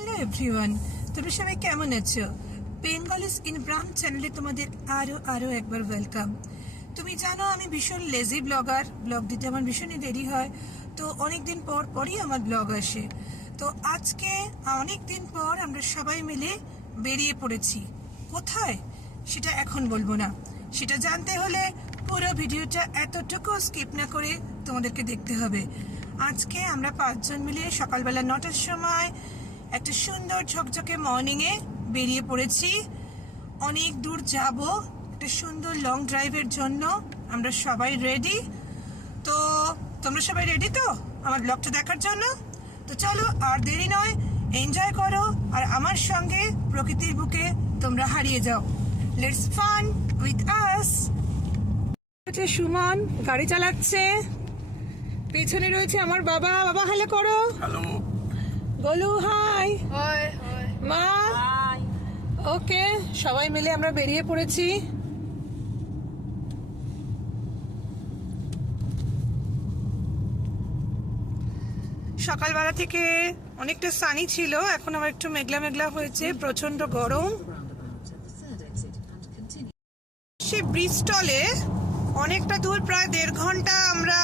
Hello everyone, তোমরা সবাই কেমন আছো? বেঙ্গলিস ইন ব্রাউন চ্যানেলে তোমাদের আরো একবার ওয়েলকাম। তুমি জানো আমি ভীষণ লেজি ব্লগার, ব্লগ দিতে আমার ভীষণই দেরি হয়, তো অনেক দিন পরই আমার ব্লগ আসে। তো আজকে অনেক দিন পর আমরা সবাই মিলে বেরিয়ে পড়েছি। কোথায় সেটা এখন বলবো না, সেটা জানতে হলে পুরো ভিডিওটা এতটুকু স্কিপ না করে তোমাদেরকে দেখতে হবে। আজকে আমরা 5 জন মিলে সকালবেলা 9টার সময় একটা সুন্দর ঝকঝকে মর্নিংয়ে বেরিয়ে পড়েছি। অনেক দূর যাব, একটা সুন্দর লং ড্রাইভের জন্য আমরা সবাই রেডি। তো তোমরা সবাই রেডি তো আমার ব্লগটা দেখার জন্য? তো চলো আর দেরি নয়, এনজয় করো আর আমার সঙ্গে প্রকৃতির বুকে তোমরা হারিয়ে যাও। Let's fun with us. Suman গাড়ি চালাচ্ছে, পেছনে রয়েছে আমার বাবা। বাবা হ্যালো করো। Hello Golu hi. হাই মা হাই। ওকে, সবাই মিলে আমরা বেরিয়ে পড়েছি। সকালবেলা থেকে অনেকটা সানি ছিল, এখন আবার একটু মেঘলা মেঘলা হয়েছে, প্রচন্ড গরম। সে ব্রিস্টলে অনেকটা দূর, প্রায় 1.5 ঘন্টা আমরা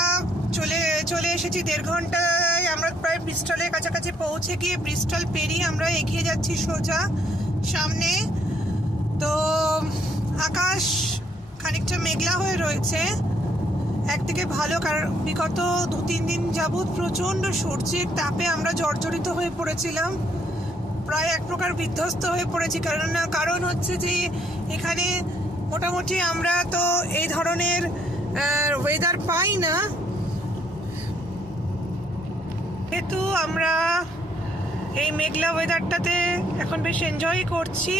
চলে এসেছি। 1.5 ঘন্টায় আমরা প্রায় ব্রিস্টলের কাছাকাছি পৌঁছে গিয়ে ব্রিস্টল পেরিয়ে আমরা এগিয়ে যাচ্ছি সোজা সামনে। তো আকাশ খানিকটা মেঘলা হয়ে রয়েছে, একদিকে ভালো, কারণ বিগত 2-3 দিন যাবৎ প্রচণ্ড সূর্যের তাপে আমরা জর্জরিত হয়ে পড়েছিলাম, প্রায় এক প্রকার বিধ্বস্ত হয়ে পড়েছি। কারণ হচ্ছে যে এখানে মোটামুটি আমরা তো এই ধরনের ওয়েদার পাই না, যেহেতু আমরা এই মেঘলা ওয়েদারটাতে এখন বেশ এনজয় করছি।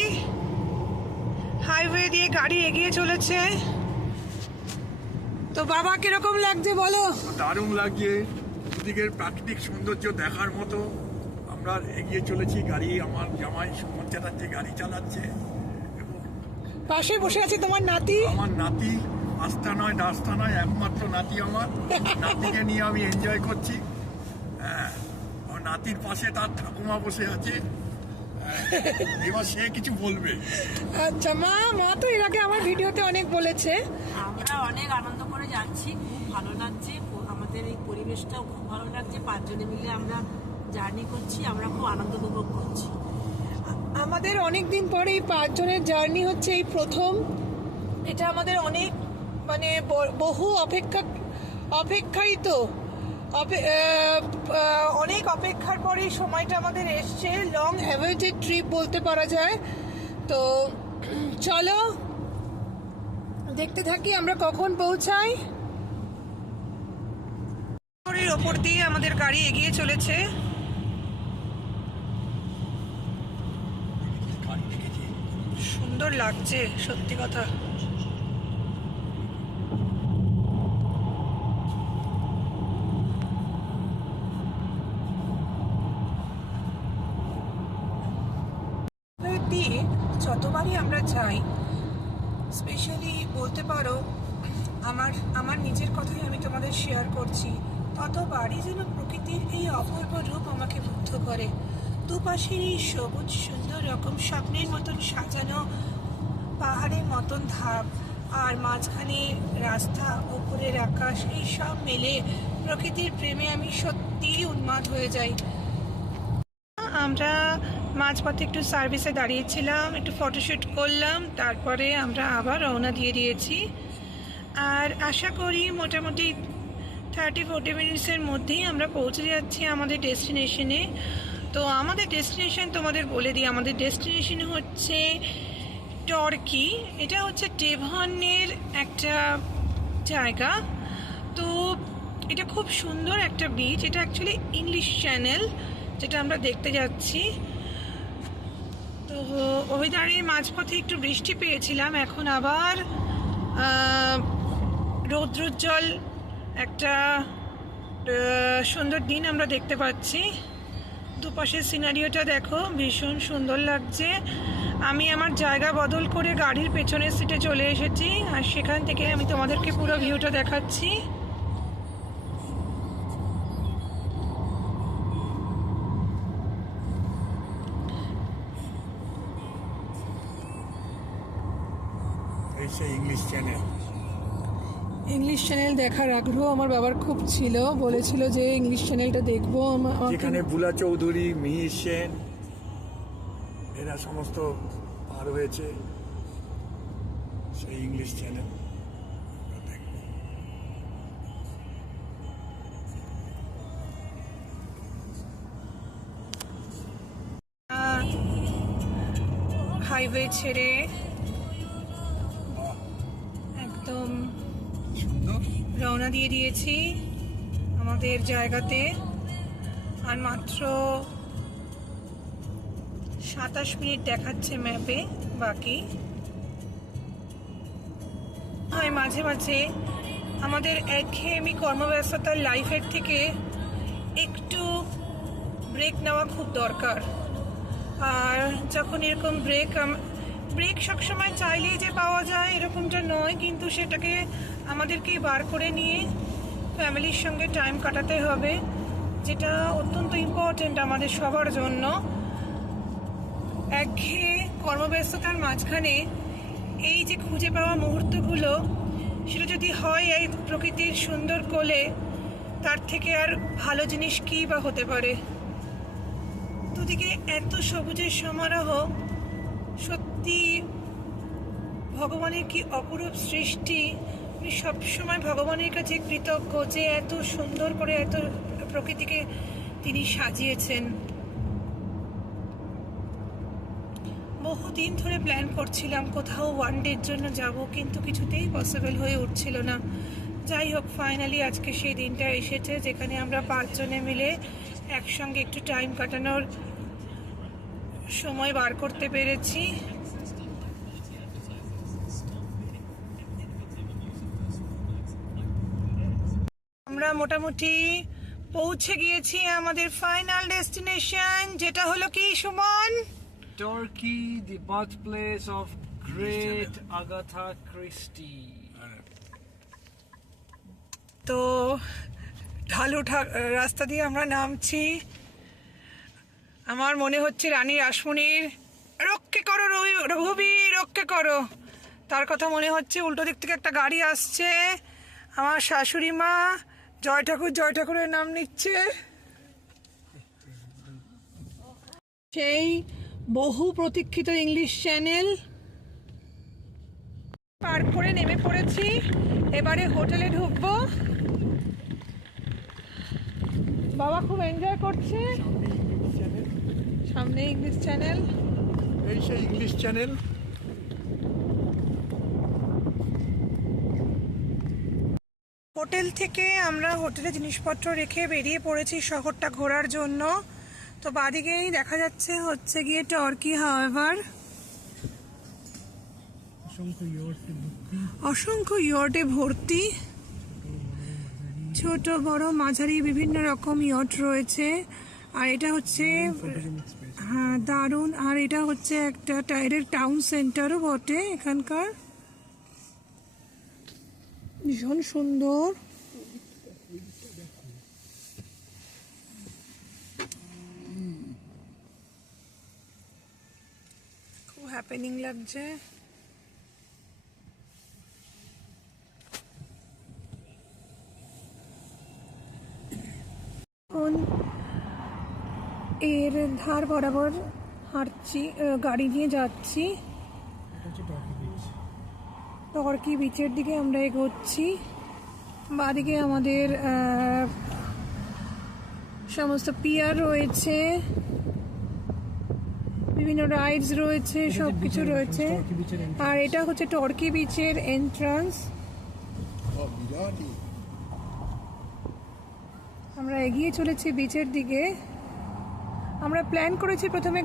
হাইওয়ে দিয়ে গাড়ি এগিয়ে চলেছে। তো বাবা কিরকম লাগছে বলো? দারুণ লাগছে, দুদিকের প্রাকৃতিক সৌন্দর্য দেখার মতো। আমরা এগিয়ে চলেছি, গাড়ি আমার জামাই সুমন চ্যাটার্জি গাড়ি চালাচ্ছে এবং পাশে বসে আছে তোমার নাতি। আমার নাতি, আস্থা নয় দাস্তা নয়, একমাত্র নাতি আমার। নাতিকে নিয়ে আমি এনজয় করছি। হ্যাঁ, আমার নাতির পাশে তার ঠাকুমা বসে আছে। এবার সে কিছু বলবে। আচ্ছা, মা তো এর আগে আমার ভিডিওতে অনেক বলেছে। আমরা অনেক আনন্দ করে যাচ্ছি, খুব ভালো লাগছে, আমাদের এই পরিবেশটাও খুব ভালো লাগছে। 5 জনে মিলে আমরা জার্নি করছি, আমরা খুব আনন্দ উপভোগ করছি। আমাদের অনেক দিন পরে এই 5 জনের জার্নি হচ্ছে এই প্রথম। এটা আমাদের অনেক মানে বহু অপেক্ষায়িত অনেক অপেক্ষার পরে এই সময়টা আমাদের এসছে। লং অ্যাওয়েটেড ট্রিপ বলতে পারা যায়। তো চলো দেখতে থাকি আমরা কখন পৌঁছাই। ওপর দিয়ে আমাদের গাড়ি এগিয়ে চলেছে। সুন্দর লাগছে সত্যি কথা। দিয়ে যতবারই আমরা যাই, স্পেশালি বলতে পারো আমার নিজের কথাই আমি তোমাদের শেয়ার করছি, ততবারই যেন প্রকৃতির এই অপূর্ব রূপ আমাকে মুগ্ধ করে। দুপাশের এই সবুজ সুন্দর রকম স্বপ্নের মতন সাজানো পাহাড়ের মতন ধাপ, আর মাঝখানে রাস্তা, উপরের আকাশ, এই সব মিলে প্রকৃতির প্রেমে আমি সত্যিই উন্মাদ হয়ে যাই। আমরা মাঝপথে একটু সার্ভিসে দাঁড়িয়েছিলাম, একটু ফটোশ্যুট করলাম, তারপরে আমরা আবার রওনা দিয়ে দিয়েছি। আর আশা করি মোটামুটি 30-40 মিনিটসের মধ্যেই আমরা পৌঁছে যাচ্ছি আমাদের ডেস্টিনেশনে। তো আমাদের ডেস্টিনেশন তোমাদের বলে দিই, আমাদের ডেস্টিনেশন হচ্ছে টর্কি। এটা হচ্ছে ডেভনের একটা জায়গা। তো এটা খুব সুন্দর একটা বিচ, এটা অ্যাকচুয়ালি ইংলিশ চ্যানেল যেটা আমরা দেখতে যাচ্ছি। তো ওয়েদারের মাঝপথে একটু বৃষ্টি পেয়েছিলাম, এখন আবার রৌদ্রোজ্জ্বল একটা সুন্দর দিন আমরা দেখতে পাচ্ছি। দুপাশের সিনারিওটা দেখো, ভীষণ সুন্দর লাগছে। আমি আমার জায়গা বদল করে গাড়ির পেছনের সিটে চলে এসেছি, আর সেখান থেকে আমি তোমাদেরকে পুরো ভিউটা দেখাচ্ছি। এই সেই ইংলিশ চ্যানেল। ইংলিশ চ্যানেল দেখার আগ্রহ আমার বাবার খুব ছিল, বলেছিল যে ইংলিশ চ্যানেলটা দেখবো। যেখানে বুলা চৌধুরী, মিহির সেন এরা সমস্ত পার হয়েছে, সেই ইংলিশ চ্যানেল। হাইওয়ে ছেড়ে একদম সুন্দর। রওনা দিয়ে দিয়েছি আমাদের জায়গাতে। আর মাত্র 27 মিনিট দেখাচ্ছে ম্যাপে বাকি। হয় মাঝে মাঝে আমাদের একঘেয়েমি কর্মব্যস্ততার লাইফের থেকে একটু ব্রেক নেওয়া খুব দরকার। আর যখন এরকম ব্রেক সবসময় চাইলেই যে পাওয়া যায় এরকমটা নয়, কিন্তু সেটাকে আমাদেরকেই বার করে নিয়ে ফ্যামিলির সঙ্গে টাইম কাটাতে হবে, যেটা অত্যন্ত ইম্পর্ট্যান্ট আমাদের সবার জন্য। একঘেয়ে কর্মব্যস্ততার মাঝখানে এই যে খুঁজে পাওয়া মুহূর্তগুলো, সেটা যদি হয় এই প্রকৃতির সুন্দর কোলে, তার থেকে আর ভালো জিনিস কী বা হতে পারে। দুদিকে এত সবুজের সমারোহ, সত্যি ভগবানের কি অপরূপ সৃষ্টি। আমি সবসময় ভগবানের কাছে কৃতজ্ঞ যে এত সুন্দর করে এত প্রকৃতিকে তিনি সাজিয়েছেন। বহুদিন ধরে প্ল্যান করছিলাম কোথাও ওয়ান ডের জন্য যাব, কিন্তু কিছুতেই পসিবল হয়ে উঠছিল না। যাই হোক, ফাইনালি আজকে সেই দিনটা এসেছে যেখানে আমরা 5 জনে মিলে একসঙ্গে একটু টাইম কাটানোর সময় বার করতে পেরেছি। আমরা মোটামুটি পৌঁছে গিয়েছি আমাদের ফাইনাল ডেস্টিনেশন, যেটা হলো কি Suman? Turkey, the birthplace of great Agatha Christie. তো ঢালু রাস্তা দিয়ে আমরা নামছি। আমার মনে হচ্ছে রানী রাসমণির রক্ষে করো রঘুবী, রক্ষে করো, তার কথা মনে হচ্ছে। উল্টো দিক থেকে একটা গাড়ি আসছে, আমার শাশুড়ি মা জয় ঠাকুরের নাম নিচ্ছে। সেই বহু প্রতীক্ষিত ইংলিশ চ্যানেল পার করে নেমে পড়েছি। এবারে হোটেলে ঢুকবো। বাবা খুব এনজয় করছে। সামনে ইংলিশ চ্যানেল, এই সেই ইংলিশ চ্যানেল। হোটেল থেকে আমরা হোটেলে জিনিসপত্র রেখে বেরিয়ে পড়েছি শহরটা ঘোরার জন্য। তো বাদিকেই দেখা যাচ্ছে হচ্ছে গিয়ে টর্কি হাওয়ার। অসংখ্য ইয়টে ভর্তি, ছোট বড় মাঝারি বিভিন্ন রকম ইয়ট রয়েছে। আর এটা হচ্ছে হ্যাঁ দারুণ। আর এটা হচ্ছে একটা টায়ারের টাউন সেন্টারও বটে এখানকার, ভীষণ সুন্দর। খুব হ্যাপেনিং লাগছে। এর ধার বরাবর হাঁটছি, গাড়ি নিয়ে যাচ্ছি। টর্কি বিচের দিকে আমরা এগোচ্ছি। বাদিকে আমাদের সমস্ত পিয়ার রয়েছে, বিভিন্ন রাইডস রয়েছে, সব কিছু রয়েছে। আর এটা হচ্ছে টর্কি বিচের এন্ট্রান্স। আমরা এগিয়ে চলেছি বিচের দিকে। আমরা প্ল্যান করেছি প্রথমে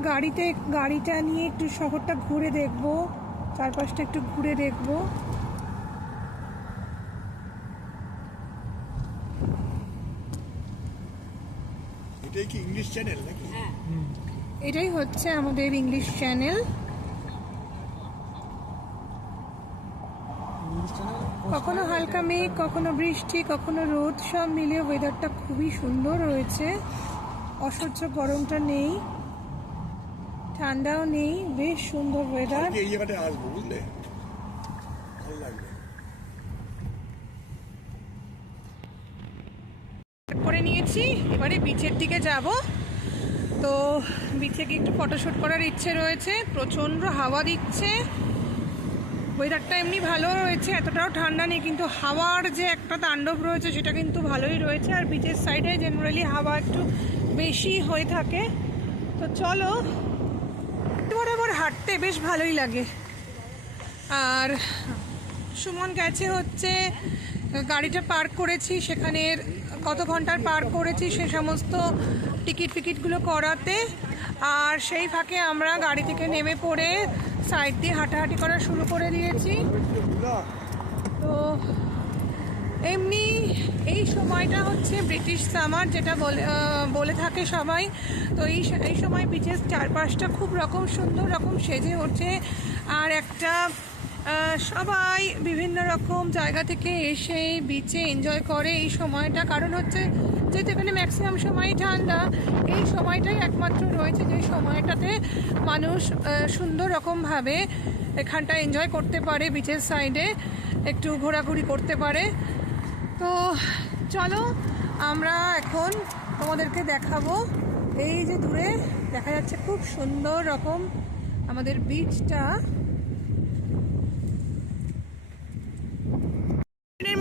গাড়িটা নিয়ে একটু শহরটা ঘুরে দেখব, চারপাশটা একটু ঘুরে দেখব। এটাই কি ইংলিশ চ্যানেল নাকি? এটাই হচ্ছে আমাদের ইংলিশ চ্যানেল। কখনো হালকা মেঘ, কখনো বৃষ্টি, কখনো রোদ, সব মিলিয়ে ওয়েদারটা খুবই সুন্দর রয়েছে। অসহ্য গরমটা নেই, ঠান্ডাও নেই, বেশ সুন্দর ওয়েদার। এই জায়গাটায় আসবো, বুঝলে? পড়েছি, এবারে বিচের দিকে যাব। তো বিচে গিয়ে একটু ফটোশ্যুট করার ইচ্ছে রয়েছে। প্রচণ্ড হাওয়া দিচ্ছে, ওয়েদারটা এমনি ভালো রয়েছে, এতটাও ঠান্ডা নেই, কিন্তু হাওয়ার যে একটা তাণ্ডব রয়েছে সেটা কিন্তু ভালোই রয়েছে। আর বিচের সাইডে জেনারেলি হাওয়া একটু বেশি হয়ে থাকে। তো চলো, বরাবর হাঁটতে বেশ ভালোই লাগে। আর সুমন গেছে হচ্ছে গাড়িটা পার্ক করেছি, সেখানের কত ঘন্টার পার্ক করেছি সে সমস্ত টিকিটগুলো করাতে। আর সেই ফাঁকে আমরা গাড়ি থেকে নেমে পড়ে সাইড দিয়ে হাঁটাহাঁটি করা শুরু করে দিয়েছি। তো এমনি এই সময়টা হচ্ছে ব্রিটিশ সামার, যেটা বলে থাকে সবাই। তো এই সময় বিচের চারপাশটা খুব সুন্দর রকম সেজে ওঠে। আর একটা সবাই বিভিন্ন রকম জায়গা থেকে এসে বিচে এনজয় করে এই সময়টা। কারণ হচ্ছে যেহেতু এখানে ম্যাক্সিমাম সময়ই ঠান্ডা, এই সময়টাই একমাত্র রয়েছে যে সময়টাতে মানুষ সুন্দর রকমভাবে এখানটা এনজয় করতে পারে, বিচের সাইডে একটু ঘোরাঘুরি করতে পারে। তো চলো, আমরা এখন তোমাদেরকে দেখাবো। এই যে দূরে দেখা যাচ্ছে খুব সুন্দর রকম আমাদের বিচটা,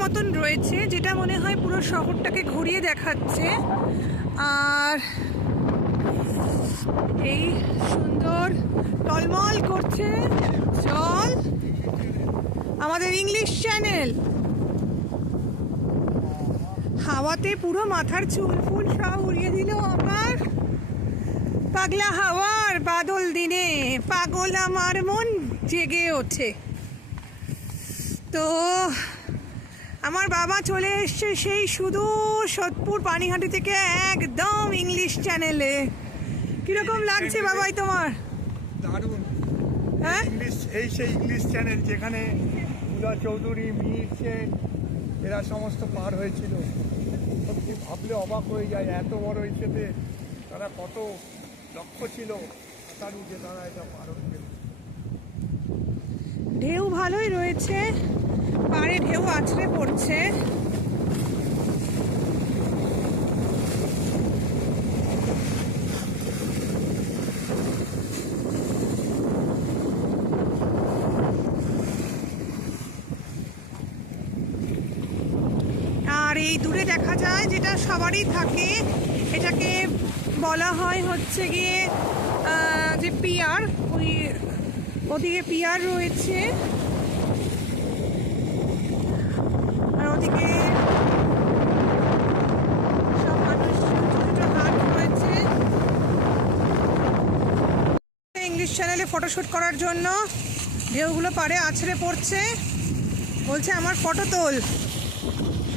মতন রয়েছে, যেটা মনে হয় পুরো শহরটাকে ঘুরিয়ে দেখাচ্ছে। আর এই সুন্দর টলমল করছে জল, আমাদের ইংলিশ চ্যানেল। হাওয়াতে পুরো মাথার চুল ফুল সব উড়িয়ে দিল আমার। পাগলা হাওয়ার বাদল দিনে পাগল আমার মন জেগে ওঠে। তো আমার বাবা চলে এসছে সেই সুদূর সোদপুর পানিহাটি থেকে একদম ইংলিশ চ্যানেলে। কিরকম লাগছে বাবাই তোমার? দারুণ। হ্যাঁ, এই সেই ইংলিশ চ্যানেল যেখানে বুলা চৌধুরী, মিহির সেন এরা সমস্ত পার হয়েছিল। সত্যি ভাবলে অবাক হয়ে যায়, এত বড় ইসেতে তারা কত লক্ষ ছিল তার যে তারা এটা পার হয়েছিল। ঢেউ ভালোই রয়েছে, পাড়ে ঢেউ আছড়ে পড়ছে। আর এই দূরে দেখা যায় যেটা সবারই থাকে, এটাকে বলা হয় হচ্ছে গিয়ে যে পিয়ার। ওদিকে পিয়ার রয়েছে, আর ওদিকে সব মানুষ ছোট ছোট হাট রয়েছে। ইংলিশ চ্যানেলে ফটোশ্যুট করার জন্য ঢেউগুলো পাড়ে আছড়ে পড়ছে, বলছে আমার ফটো তোল,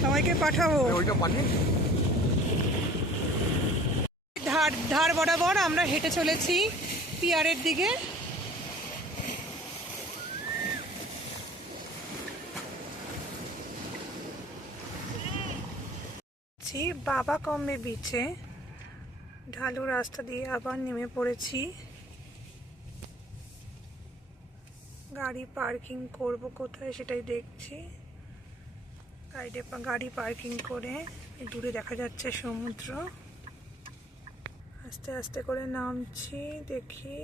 সবাইকে পাঠাবো। ধার বরাবর আমরা হেঁটে চলেছি পিয়ারের দিকে। বাবা কমবে বিচে, ঢালু রাস্তা দিয়ে আবার নেমে পড়েছি। গাড়ি পার্কিং করব কোথায় সেটাই দেখছি। গাড়ি পার্কিং করে দূরে দেখা যাচ্ছে সমুদ্র। আস্তে আস্তে করে নামছি, দেখি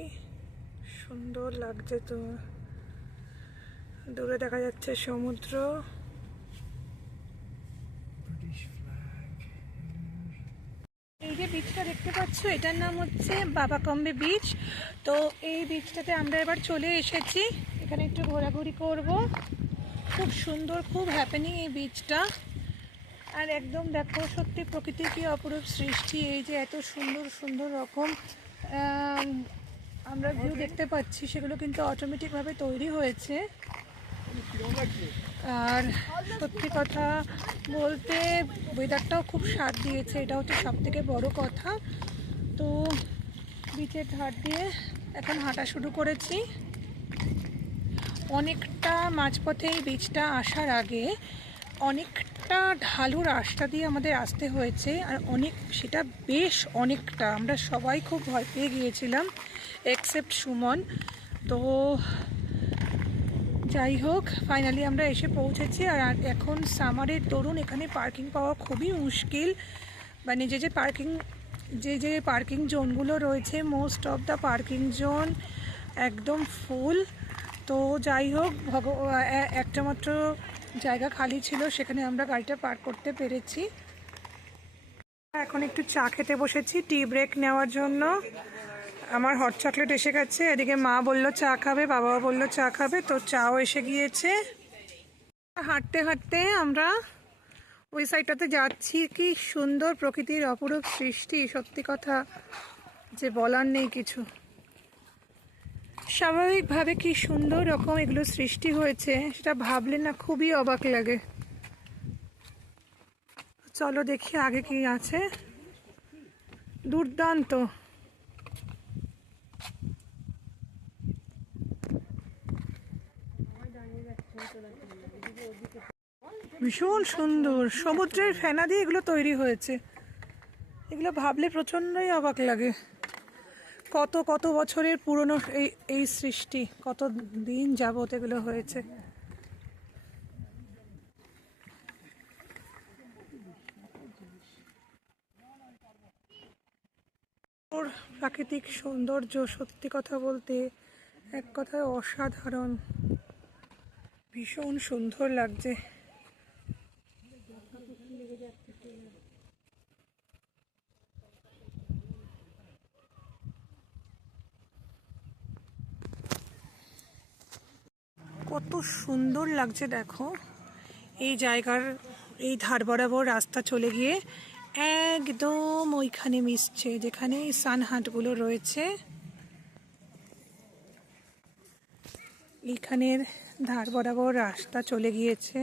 সুন্দর লাগছে। তো দূরে দেখা যাচ্ছে সমুদ্র। এই যে বিচটা দেখতে পাচ্ছ, এটার নাম হচ্ছে বাবা কমবে বিচ। তো এই বিচটাতে আমরা এবার চলে এসেছি, এখানে একটু ঘোরাঘুরি করব। খুব সুন্দর, খুব হ্যাপেনিং এই বিচটা। আর একদম দেখো, সত্যি প্রকৃতির কি অপরূপ সৃষ্টি। এই যে এত সুন্দর সুন্দর রকম আমরা ভিউ দেখতে পাচ্ছি, সেগুলো কিন্তু অটোমেটিকভাবে তৈরি হয়েছে। আর সত্যি কথা বলতে ওয়েদারটাও খুব স্বাদ দিয়েছে, এটা হচ্ছে সবথেকে বড় কথা। তো বিচের ধার দিয়ে এখন হাঁটা শুরু করেছি। অনেকটা মাঝপথে এই বিচটা আসার আগে অনেকটা ঢালু রাস্তা দিয়ে আমাদের আসতে হয়েছে। আর সেটা বেশ অনেকটা, আমরা সবাই খুব ভয় পেয়ে গিয়েছিলাম এক্সেপ্ট সুমন। তো যাই হোক, ফাইনালি আমরা এসে পৌঁছেছি। আর এখন সামারের দরুন এখানে পার্কিং পাওয়া খুবই মুশকিল, মানে যে পার্কিং যে পার্কিং জোনগুলো রয়েছে, most of the parking zone একদম ফুল। তো যাই হোক, একটা মাত্র জায়গা খালি ছিল, সেখানে আমরা গাড়িটা পার্ক করতে পেরেছি। এখন একটু চা খেতে বসেছি টি ব্রেক নেওয়ার জন্য। আমার হট চকলেট এসে গেছে, এদিকে মা বললো চা খাবে, বাবাও বললো চা খাবে, তো চাও এসে গিয়েছে। হাঁটতে হাঁটতে আমরা ওই সাইডটাতে যাচ্ছি। কি সুন্দর প্রকৃতির অপরূপ সৃষ্টি, সত্যি কথা যে বলার নেই কিছু। স্বাভাবিকভাবে কি সুন্দর রকম এগুলো সৃষ্টি হয়েছে, সেটা ভাবলে না খুবই অবাক লাগে। চলো দেখি আগে কি আছে। দুর্দান্ত, ভীষণ সুন্দর। সমুদ্রের ফেনা দিয়ে এগুলো তৈরি হয়েছে। এগুলো ভাবলে প্রচণ্ডই অবাক লাগে। কত কত বছরের পুরনো এই সৃষ্টি, কত দিন যাবত এগুলো হয়েছে। ওর প্রাকৃতিক সৌন্দর্য সত্যি কথা বলতে এক কথায় অসাধারণ, ভীষণ সুন্দর লাগছে। কত সুন্দর লাগছে দেখো। এই জায়গার এই ধার বরাবর রাস্তা চলে গিয়ে একদম ওইখানে মিশছে যেখানে সানহাটগুলো রয়েছে। এইখানের ধার বরাবর রাস্তা চলে গিয়েছে।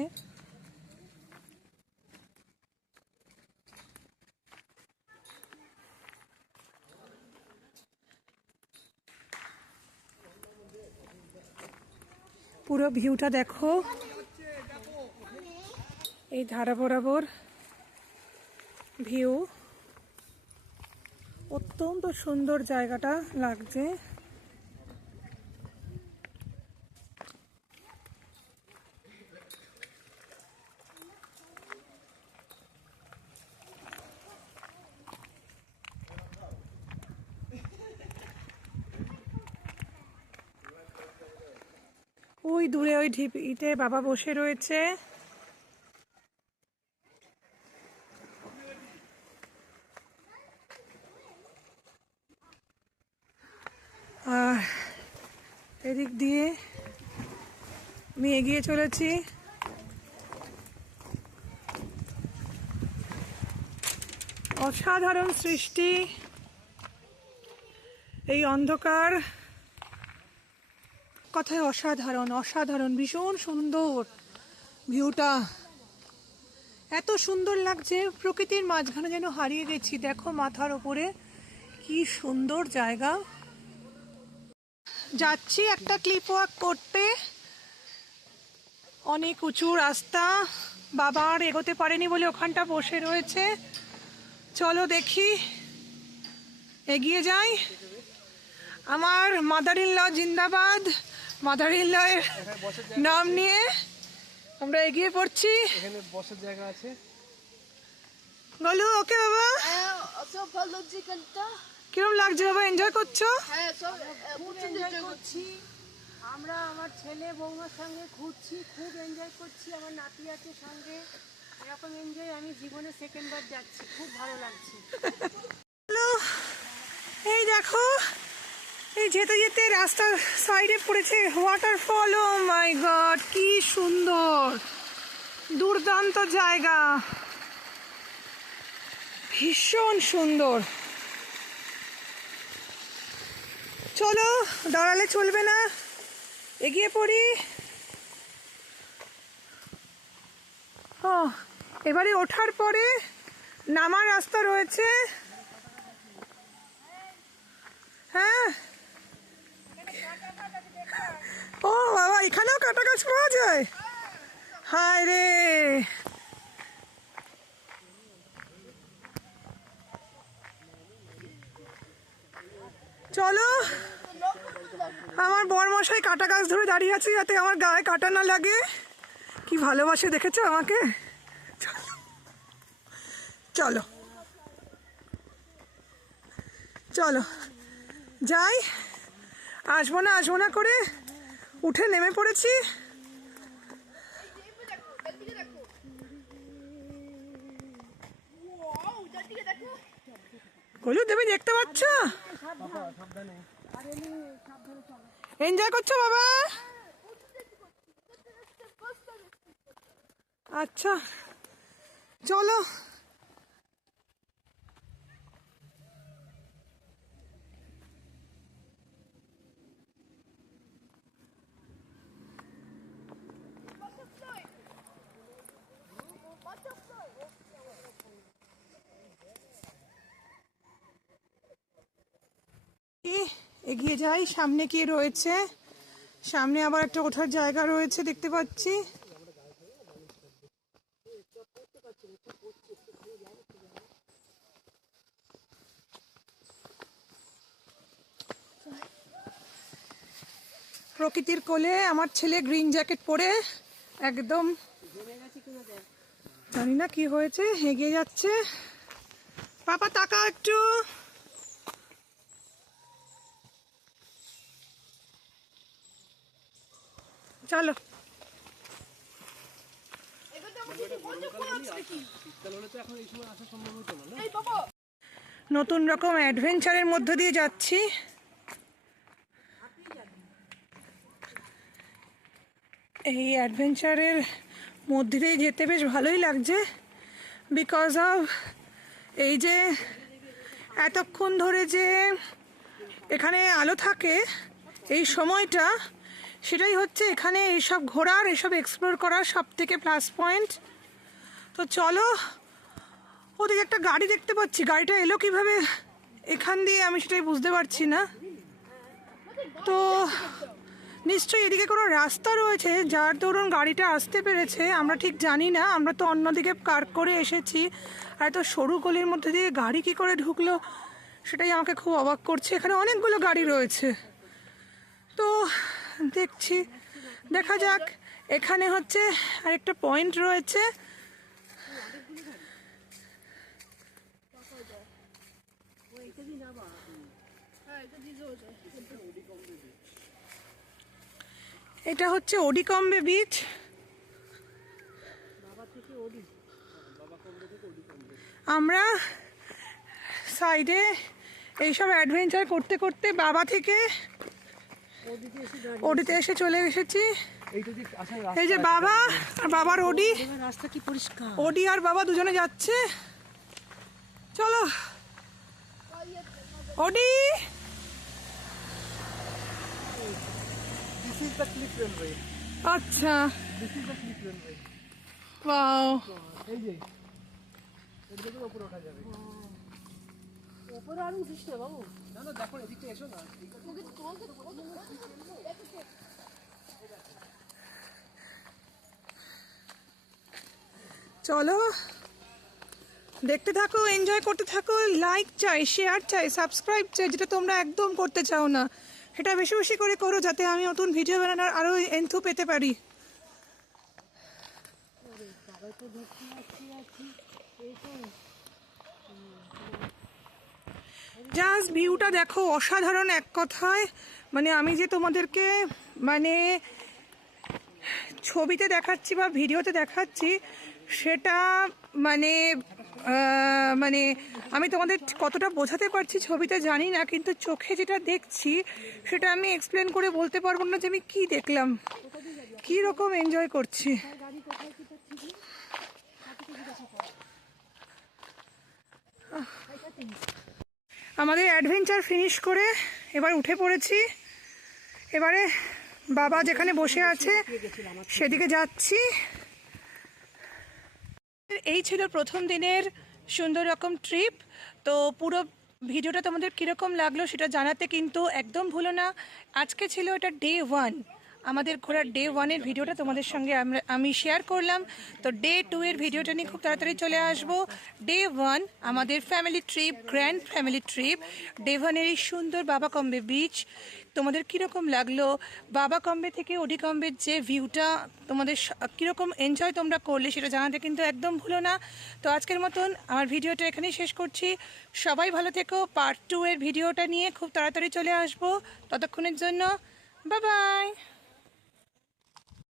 পুরো ভিউটা দেখো, এই ধারা বরাবর ভিউ, অত্যন্ত সুন্দর জায়গাটা লাগছে। ওই দূরে ওই ঢিপিতে বাবা বসে রয়েছে। আর এদিক দিয়ে আমি এগিয়ে চলেছি। অসাধারণ সৃষ্টি, এই অন্ধকার কথায় অসাধারণ, অসাধারণ, ভীষণ সুন্দর ভিউটা। এত সুন্দর লাগছে, প্রকৃতির মাঝখানে যেন হারিয়ে গেছি। দেখো মাথার ওপরে কি সুন্দর জায়গা। যাচ্ছি একটা ক্লিপ ওয়াক করতে, অনেক উঁচু রাস্তা। বাবা আর এগোতে পারেনি বলে ওখানটা বসে রয়েছে। চলো দেখি, এগিয়ে যাই। আমার মাদার ইন ল জিন্দাবাদ, মাদার ইন ল এর নাম নিয়ে আমরা এগিয়ে পড়ছি। এখানে বসার জায়গা আছে। বলো ওকে বাবা, সব ভালো চিকেনটা। কিরম লাগছে বাবা, এনজয় করছো? হ্যাঁ, সব এনজয় করছি। আমরা আমার ছেলে বৌমার সঙ্গে ঘুরছি, খুব এনজয় করছি। আমার নাতি আছে সঙ্গে, এরকম এনজয় আমি জীবনে সেকেন্ডবার যাচ্ছি, খুব ভালো লাগছে। এই দেখো, এই যেতে যেতে রাস্তার সাইডে পড়েছে ওয়াটারফল। ও মাই গড, কি সুন্দর, দুর্দান্ত জায়গা, ভীষণ সুন্দর। চলো, দাঁড়ালে চলবে না, এগিয়ে পড়ি। এবারে ওঠার পরে নামার রাস্তা রয়েছে। হ্যাঁ, ও বাবা, এখানেও কাটা গাছ পাওয়া যায়? হায় রে, চলো। আমার বরমশাই কাটা গাছ ধরে দাঁড়িয়ে আছে যাতে আমার গায়ে কাটা না লাগে। কি ভালোবাসে দেখেছো আমাকে। চলো। চলো যাই, আসবো না করে উঠে নেমে পড়েছি। কলু তুমি দেখতে পাচ্ছ? এনজয় করছো বাবা? আচ্ছা চলো। এগিয়ে যাই, সামনে কি রয়েছে? সামনে আবার একটা ওঠার জায়গা রয়েছে দেখতে পাচ্ছি। প্রকৃতির কোলে আমার ছেলে গ্রিন জ্যাকেট পরে একদম জানি না কি হয়েছে, এগিয়ে যাচ্ছে। পাপা তাকা একটু। চলো নতুন রকম অ্যাডভেঞ্চারের মধ্য দিয়ে যাচ্ছি। এই অ্যাডভেঞ্চারের মধ্যে দিয়ে যেতে বেশ ভালোই লাগছে, বিকজ অফ এই যে এতক্ষণ ধরে যে এখানে আলো থাকে এই সময়টা, সেটাই হচ্ছে এখানে এইসব ঘোরার, এইসব এক্সপ্লোর করার সব থেকে প্লাস পয়েন্ট। তো চলো, ওদিকে একটা গাড়ি দেখতে পাচ্ছি, গাড়িটা এলো কিভাবে এখান দিয়ে আমি সেটাই বুঝতে পারছি না। তো নিশ্চয়ই এদিকে কোনো রাস্তা রয়েছে যার দরুন গাড়িটা আসতে পেরেছে, আমরা ঠিক জানি না। আমরা তো অন্যদিকে পার্ক করে এসেছি, আর এত সরু গলির মধ্যে দিয়ে গাড়ি কি করে ঢুকলো সেটাই আমাকে খুব অবাক করছে। এখানে অনেকগুলো গাড়ি রয়েছে, তো দেখছি, দেখা যাক। এখানে হচ্ছে আরেকটা পয়েন্ট রয়েছে, এটা হচ্ছে ওডিকম্বে বিচ। আমরা সাইডে এইসব অ্যাডভেঞ্চার করতে করতে বাবা থেকে ওডিতে এসে চলে এসেছি। এই যে বাবা আর বাবার ওডি, রাস্তা কি পরিষ্কার। ওডি আর বাবা দুজনে যাচ্ছে। চলো ওডি। This is the cliff railway. আচ্ছা This is the cliff railway. Wow, এই যে এর থেকে উপরে ওঠা যাবে। ওপরে আর উঠিস না বাবু। না না, দেখো এদিকে এসো না। চলো দেখতে থাকো, এনজয় করতে থাকো। লাইক চাই, শেয়ার চাই, সাবস্ক্রাইব চাই, যেটা তোমরা একদম করতে চাও না। এটা বেশি বেশি করে করো যাতে আমি নতুন ভিডিও বানানোর আরো এন্থু পেতে পারি। জাস্ট ভিউটা দেখো, অসাধারণ এক কথায়। মানে আমি যে তোমাদেরকে মানে ছবিতে দেখাচ্ছি বা ভিডিওতে দেখাচ্ছি সেটা মানে মানে আমি তোমাদের কতটা বোঝাতে পারছি ছবিতে জানি না, কিন্তু চোখে যেটা দেখছি সেটা আমি এক্সপ্লেন করে বলতে পারবো না যে আমি কী দেখলাম, কী রকম এনজয় করছি। আমাদের অ্যাডভেঞ্চার ফিনিশ করে এবার উঠে পড়েছি। এবারে বাবা যেখানে বসে আছে সেদিকে যাচ্ছি। এই ছিল প্রথম দিনের সুন্দর রকম ট্রিপ। তো পুরো ভিডিওটা তোমাদের কীরকম লাগলো সেটা জানাতে কিন্তু একদম ভুলো না। আজকে ছিল এটা ডে 1, আমাদের ঘোরার ডে 1-এর ভিডিওটা তোমাদের সঙ্গে আমি শেয়ার করলাম। তো ডে 2-এর ভিডিওটা নিয়ে খুব তাড়াতাড়ি চলে আসবো। ডে 1 আমাদের family trip, grand family trip, ডেভানের এই সুন্দর বাবাকম্বে বিচ। তোমাদের কীরকম লাগলো? বাবাকম্বে থেকে ওডিকম্বের যে ভিউটা তোমাদের কীরকম এনজয় তোমরা করলে সেটা জানাতে কিন্তু একদম ভুলো না। তো আজকের মতন আমার ভিডিওটা এখানেই শেষ করছি। সবাই ভালো থেকো। পার্ট 2-এর ভিডিওটা নিয়ে খুব তাড়াতাড়ি চলে আসবো। ততক্ষণের জন্য বাই বাই।